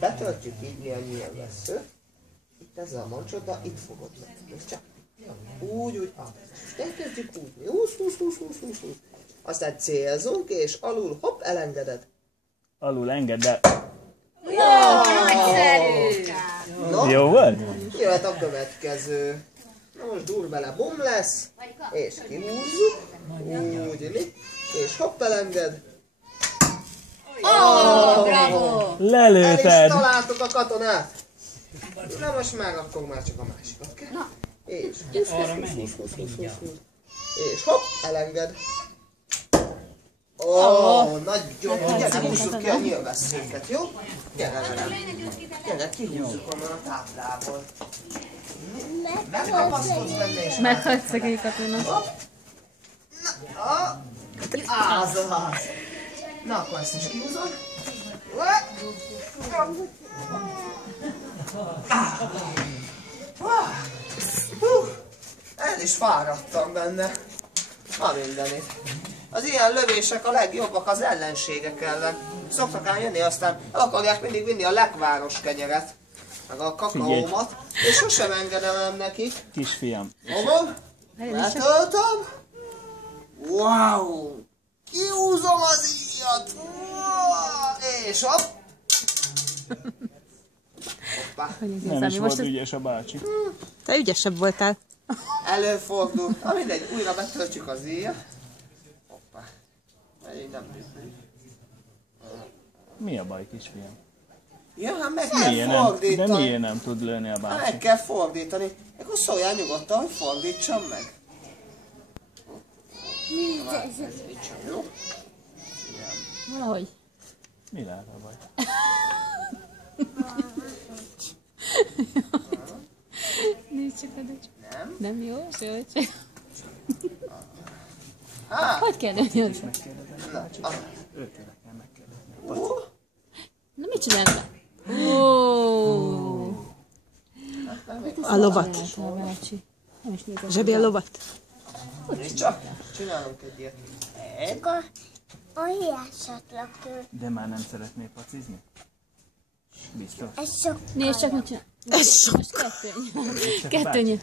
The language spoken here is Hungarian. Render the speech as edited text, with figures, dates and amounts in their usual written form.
betöltjük így mi a nyilvessző. Itt ezzel a mancsot, itt fogod meg. Nézd csak. Úgy. Elkezdjük húzni. Húz. Aztán célzunk, és alul hopp, elengeded. Alul engedd el. Nagyszerű! Jó volt? Jöhet a következő. Na most dur bele, bum lesz. És kihúzzuk. Úgy, és hopp, elenged. Bravo! El is Lelőted! találtuk a katonát. Na most meg akkor már csak a másikat kell. És húz. És hopp, elenged. Nagyon, gyere, húzzuk ki a nyilvesszőket, jó? Gyere velem. Gyere, kihúzzuk onnan a táblából. Megkapaszkodsz benne és Meghalt szegény katona. az. Na, akkor ezt is kihúzom. El is fáradtam benne. Na mindenit. Az ilyen lövések a legjobbak az ellenségek ellen. Szoktak ám jönni, aztán el akarják mindig vinni a lekváros kenyeret, meg a kakaómat, és sosem engedem nekik. Kisfiam. Fogom, letöltöm. Wow! Kihúzom az íjat! És hopp! Hoppá! Nem is volt ügyes a bácsi. Te ügyesebb voltál. Előfordul. Na mindegy, újra betöltjük az íjat. Hoppá! Így nem működik. Mi a baj, kisfiam? Ja, hát meg kell fordítani. De miért nem tud lőni a bácsi? Meg kell fordítani. Akkor szóljál nyugodtan, hogy fordítsam meg. Fordítsam, jó? Valahogy. Mi lehet a baj? Nézd csak, Nem? nem jó? Sőt. Hogy kell lőni ott? Őtőle kell megkérdezni. Na mit csinálta? A lovat. Zsebi a lovat. Nézd csak, csinálunk egy ilyet. A hiányzatlan től. De már nem szeretnél pacizni? Biztos? Ez sok. Nézd csak, mit csinál. Ez sok. Kettőnyi.